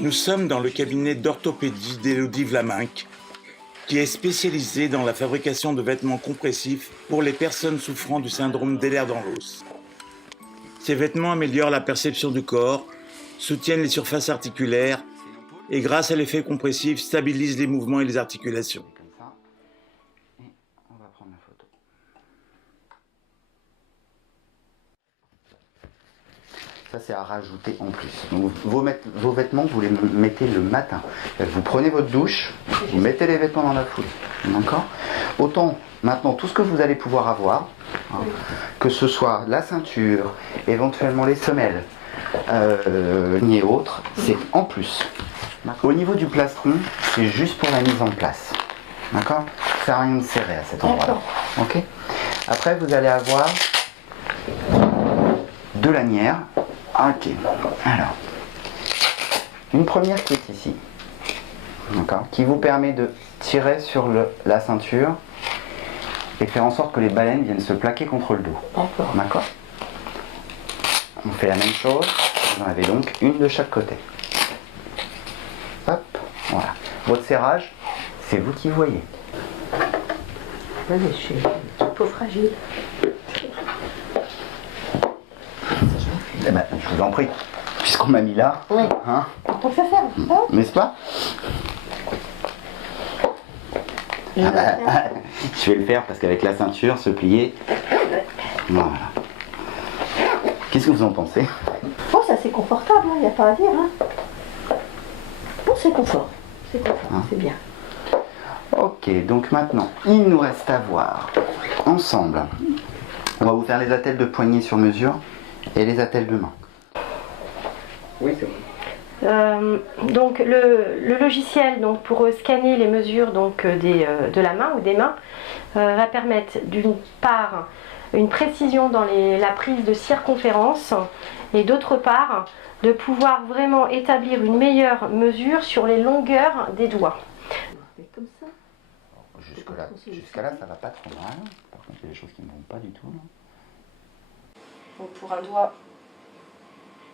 Nous sommes dans le cabinet d'orthopédie d'Élodie Vlaminck, qui est spécialisée dans la fabrication de vêtements compressifs pour les personnes souffrant du syndrome d'Ehlers-Danlos. Ces vêtements améliorent la perception du corps, soutiennent les surfaces articulaires et grâce à l'effet compressif stabilisent les mouvements et les articulations. On va prendre la photo. Ça c'est à rajouter en plus. Donc, vos vêtements, vous les mettez le matin. Vous prenez votre douche, vous mettez les vêtements dans la foule. D'accord ? Autant maintenant tout ce que vous allez pouvoir avoir, hein, que ce soit la ceinture, éventuellement les semelles, et autres, c'est en plus. Au niveau du plastron, c'est juste pour la mise en place. D'accord ? Ça sert à rien de serrer à cet endroit-là. Ok ? Après, vous allez avoir deux lanières. Ok. Alors, une première qui est ici. D'accord ? Qui vous permet de tirer sur la ceinture et faire en sorte que les baleines viennent se plaquer contre le dos. D'accord ? On fait la même chose. Vous en avez donc une de chaque côté. Hop, voilà. Votre serrage, c'est vous qui voyez. Oui, je suis trop fragile. Eh ben, je vous en prie, puisqu'on m'a mis là, Oui. Hein, Pour ça faire, hein? n'est-ce pas? Je vais le faire parce qu'avec la ceinture, se plier. Voilà. Qu'est-ce que vous en pensez? Oh, ça c'est confortable, il n'y a pas à dire. Hein. Bon, c'est confort. C'est confort, Hein? c'est bien. Ok, donc maintenant, il nous reste à voir ensemble. On va vous faire les attelles de poignet sur mesure et les attelles de main. Oui, c'est bon. Donc le logiciel donc, pour scanner les mesures donc, de la main ou des mains va permettre d'une part une précision dans la prise de circonférence et d'autre part de pouvoir vraiment établir une meilleure mesure sur les longueurs des doigts. Comme ça. Jusqu'à là, ça va pas trop mal. Par contre, il y a des choses qui ne vont pas du tout. Là. Donc pour un doigt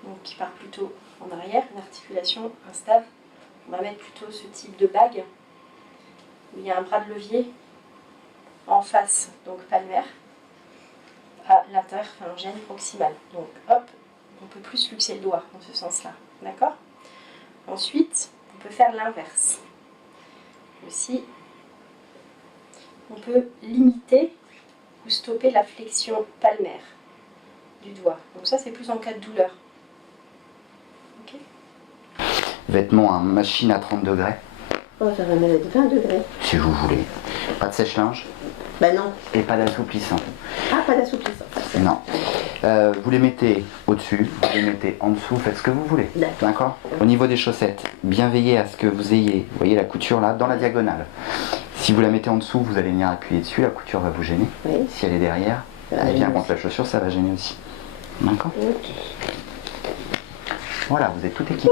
donc, qui part plutôt en arrière, une articulation instable, on va mettre plutôt ce type de bague où il y a un bras de levier en face, donc palmaire, à l'intérieur phalangienne proximale. Donc hop, on peut plus luxer le doigt dans ce sens-là, d'accord? Ensuite, on peut faire l'inverse. Aussi, on peut limiter ou stopper la flexion palmaire du doigt. Donc ça, c'est plus en cas de douleur. Ok. Vêtements à machine à 30 degrés, Oh, ça va mettre 20 degrés. si vous voulez. Pas de sèche-linge Ben non. et pas d'assouplissant. Ah, pas d'assouplissant. Non. Vous les mettez au-dessus, vous les mettez en dessous, faites ce que vous voulez. D'accord ? Au niveau des chaussettes, bien veillez à ce que vous ayez, vous voyez la couture là, dans la diagonale. Si vous la mettez en dessous, vous allez venir appuyer dessus, la couture va vous gêner. Oui. Si elle est derrière, elle vient contre la chaussure, ça va gêner aussi. D'accord ? Ok. Voilà, vous êtes tout équipé.